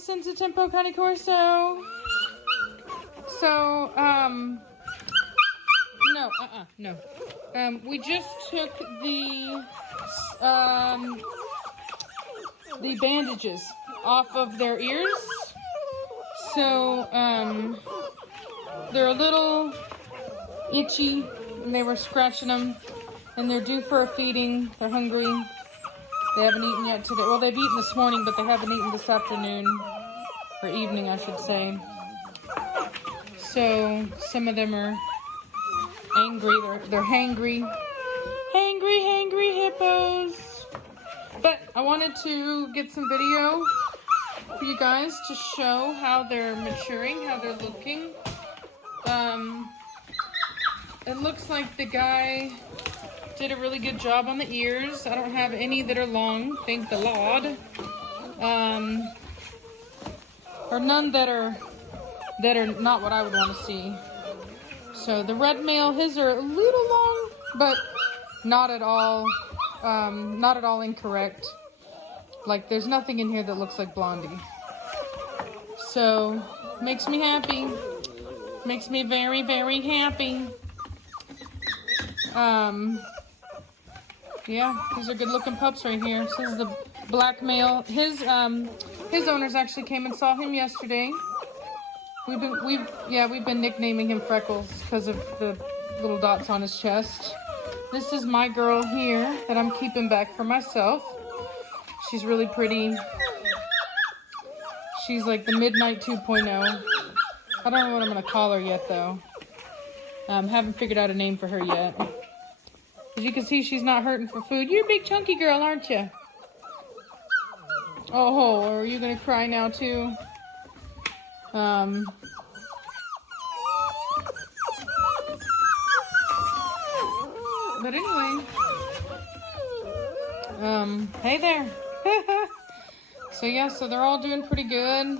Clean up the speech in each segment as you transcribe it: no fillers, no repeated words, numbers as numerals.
senza tempo cane corso. So, no. We just took the bandages off of their ears. So, they're a little itchy, and they were scratching them, and they're due for a feeding. They're hungry. They haven't eaten yet today. Well, they've eaten this morning, but they haven't eaten this afternoon, or evening, I should say. So, some of them are angry. They're hangry. Hangry hippos. But I wanted to get some video for you guys to show how they're maturing, how they're looking. It looks like the guy did a really good job on the ears. I don't have any that are long, thank the Lord. Or none that are not what I would want to see. So the red male, his are a little long, but not at all incorrect. Like there's nothing in here that looks like Blondie. So makes me happy. Makes me very, very happy. Yeah, these are good looking pups right here. So this is the black male. His owners actually came and saw him yesterday. We've been nicknaming him Freckles because of the little dots on his chest. This is my girl here that I'm keeping back for myself. She's really pretty. She's like the Midnight 2.0. I don't know what I'm gonna call her yet though. Haven't figured out a name for her yet. As you can see, she's not hurting for food. You're a big chunky girl, aren't you? Oh, are you gonna cry now too? But anyway, hey there. So yeah, so they're all doing pretty good.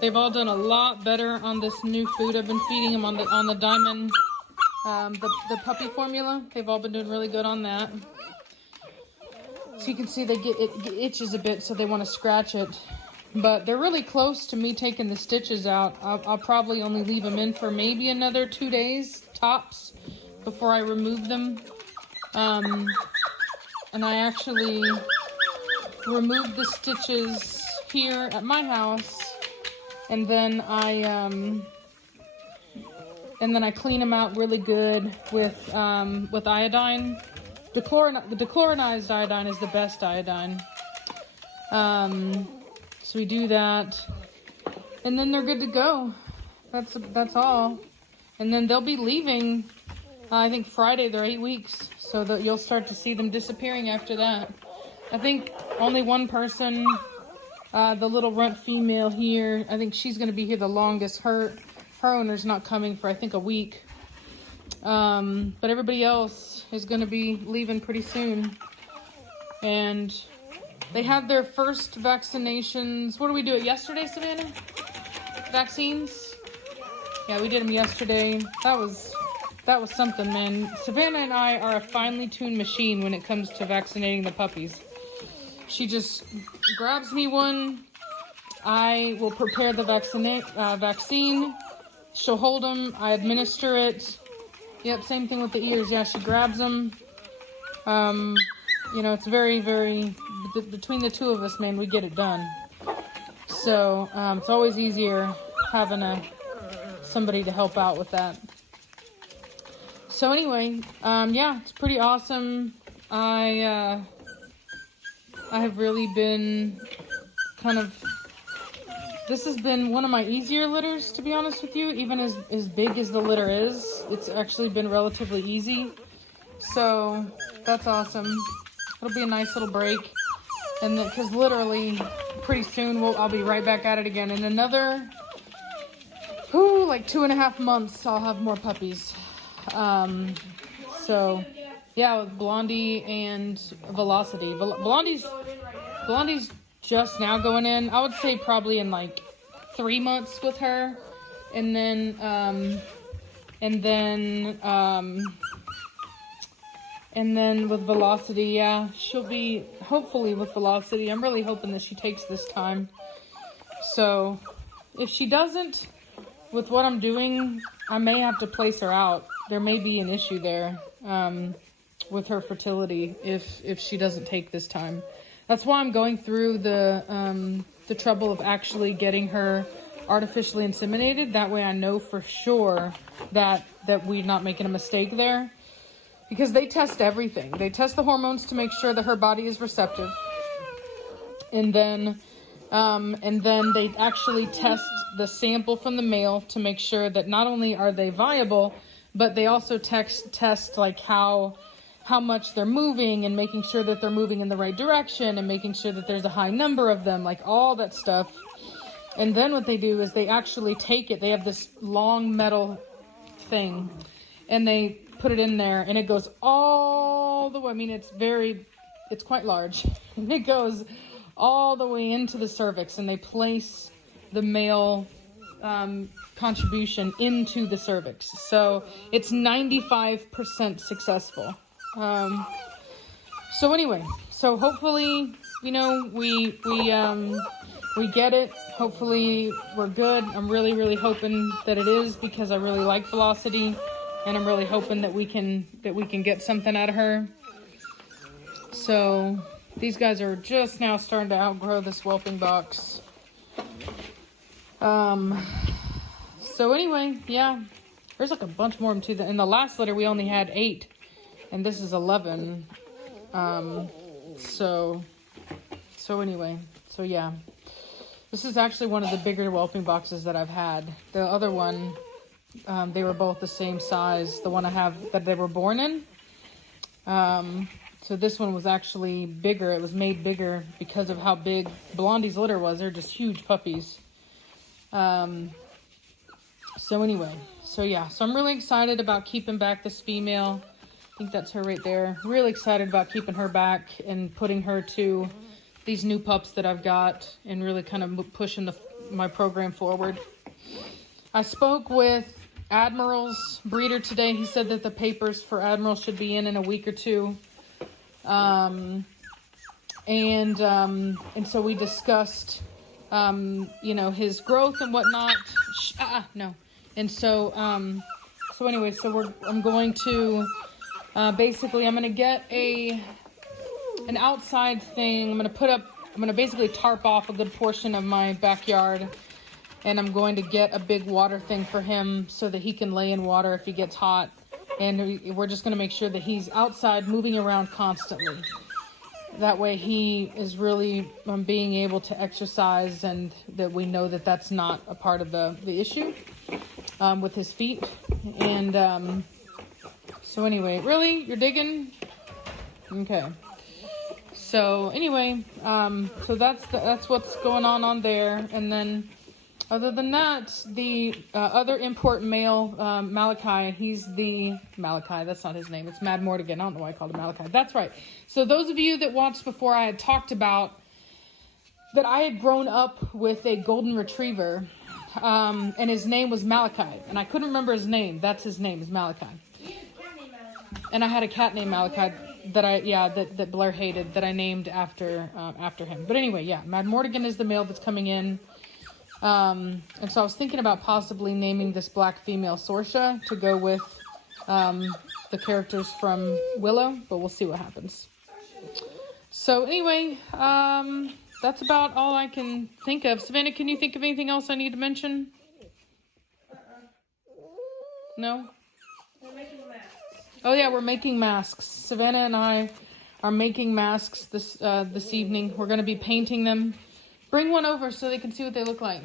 They've all done a lot better on this new food I've been feeding them on the Diamond, the puppy formula. They've all been doing really good on that. So you can see it itches a bit, so they want to scratch it. But they're really close to me taking the stitches out. I'll probably only leave them in for maybe another 2 days tops before I remove them. And I actually removed the stitches here at my house, and then I clean them out really good with iodine. The dechlorinized iodine is the best iodine. So we do that, and then they're good to go. That's all. And then they'll be leaving. I think Friday. They're 8 weeks, so that you'll start to see them disappearing after that. I think only one person, the little runt female here, I think she's going to be here the longest. Her owner's not coming for I think a week. But everybody else is going to be leaving pretty soon. And they had their first vaccinations. What did we do it yesterday, Savannah? Vaccines? Yeah, we did them yesterday. That was something, man. Savannah and I are a finely tuned machine when it comes to vaccinating the puppies. She just grabs me one. I will prepare the vaccine. She'll hold them. I administer it. Yep, same thing with the ears. Yeah, she grabs them. It's very, very... Between the two of us, man, we get it done. So, it's always easier having somebody to help out with that. So anyway, yeah, it's pretty awesome. I have really been this has been one of my easier litters, to be honest with you. Even as big as the litter is, it's actually been relatively easy. So that's awesome. It'll be a nice little break. And because literally pretty soon I'll be right back at it again. In another, like 2.5 months, I'll have more puppies. So yeah, with Blondie and Velocity. Blondie's just now going in. I would say probably in like 3 months with her. And then And then with Velocity, yeah, she'll be, hopefully with Velocity, I'm really hoping that she takes this time. So if she doesn't, with what I'm doing, I may have to place her out. There may be an issue there with her fertility if she doesn't take this time. That's why I'm going through the trouble of actually getting her artificially inseminated. That way I know for sure that we're not making a mistake there. Because they test everything. They test the hormones to make sure that her body is receptive. And then they actually test the sample from the male to make sure that not only are they viable, but they also test like how much they're moving and making sure that they're moving in the right direction and making sure that there's a high number of them, like all that stuff. And then what they do is they actually take it. They have this long metal thing and they put it in there and it goes all the way. I mean, it's quite large. And it goes all the way into the cervix and they place the male contribution into the cervix. So it's 95% successful. So anyway, so hopefully, you know, we get it. Hopefully we're good. I'm really, really hoping that it is because I really like Velocity. And I'm really hoping that we can get something out of her. So these guys are just now starting to outgrow this whelping box. So anyway, yeah, there's like a bunch more too. In the last litter we only had 8, and this is 11. So anyway, so yeah, this is actually one of the bigger whelping boxes that I've had. The other one. They were both the same size, the one I have that they were born in. So this one was actually bigger. It was made bigger because of how big Blondie's litter was. They're just huge puppies. So anyway, so yeah. So I'm really excited about keeping back this female. I think that's her right there. Really excited about keeping her back and putting her to these new pups that I've got and really kind of pushing my program forward. I spoke with Admiral's breeder today. He said that the papers for Admiral should be in a week or two. And so we discussed, you know, his growth and whatnot. No. And so anyway, so I'm going to, basically, I'm going to get an outside thing. I'm going to basically tarp off a good portion of my backyard. And I'm going to get a big water thing for him so that he can lay in water if he gets hot. And we're just going to make sure that he's outside moving around constantly. That way he is really being able to exercise and that we know that that's not a part of the issue with his feet. And so anyway, really? You're digging? Okay. So anyway, so that's what's going on there. And then other than that, the other import male, Malachi, Malachi, that's not his name. It's Mad Mortigan. I don't know why I called him Malachi. That's right. So those of you that watched before, I had talked about that I had grown up with a golden retriever, and his name was Malachi. And I couldn't remember his name. That's his name, is Malachi. And I had a cat named Malachi that Blair hated, that I named after him. But anyway, yeah, Mad Mortigan is the male that's coming in. And so I was thinking about possibly naming this black female Sorsha to go with the characters from Willow, but we'll see what happens. So anyway, that's about all I can think of. Savannah, can you think of anything else I need to mention? No? We're making masks. Oh yeah, we're making masks. Savannah and I are making masks this evening. We're going to be painting them. Bring one over so they can see what they look like.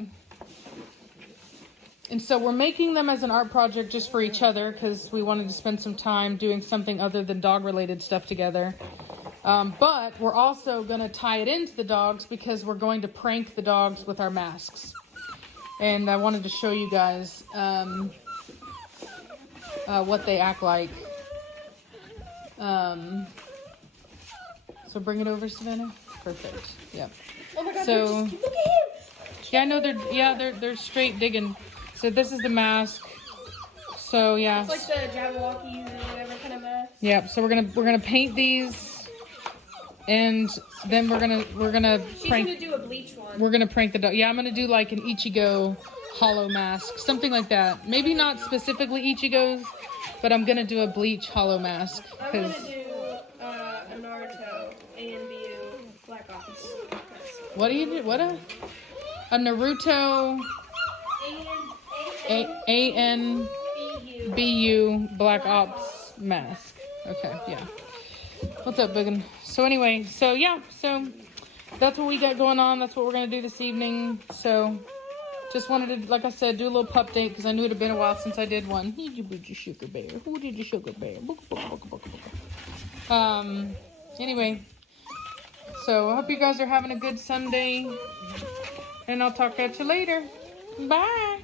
And so we're making them as an art project just for each other because we wanted to spend some time doing something other than dog-related stuff together. But we're also going to tie it into the dogs because we're going to prank the dogs with our masks. And I wanted to show you guys what they act like. So bring it over, Savannah. Perfect. Yep. Oh my God! So Look at him. yeah, no, they're straight digging. So this is the mask. So yeah. It's like the Jabberwockies or whatever kind of mask. Yep. So we're gonna paint these, and then we're gonna She's prank. gonna do a bleach one. We're gonna prank the dog. Yeah, I'm gonna do like an Ichigo hollow mask, something like that. Maybe not specifically Ichigo's, but I'm gonna do a bleach hollow mask I'm because. gonna do a Naruto ANBU Black Ops. What do you do? What a Naruto ANBU Black Ops mask. Okay, yeah. What's up, Biggin? So anyway, so yeah, so that's what we got going on. That's what we're gonna do this evening. So just wanted to, like I said, do a little pup date because I knew it had been a while since I did one. Who did your sugar bear? Who did your sugar bear? Anyway, so I hope you guys are having a good Sunday, and I'll talk at you later. Bye.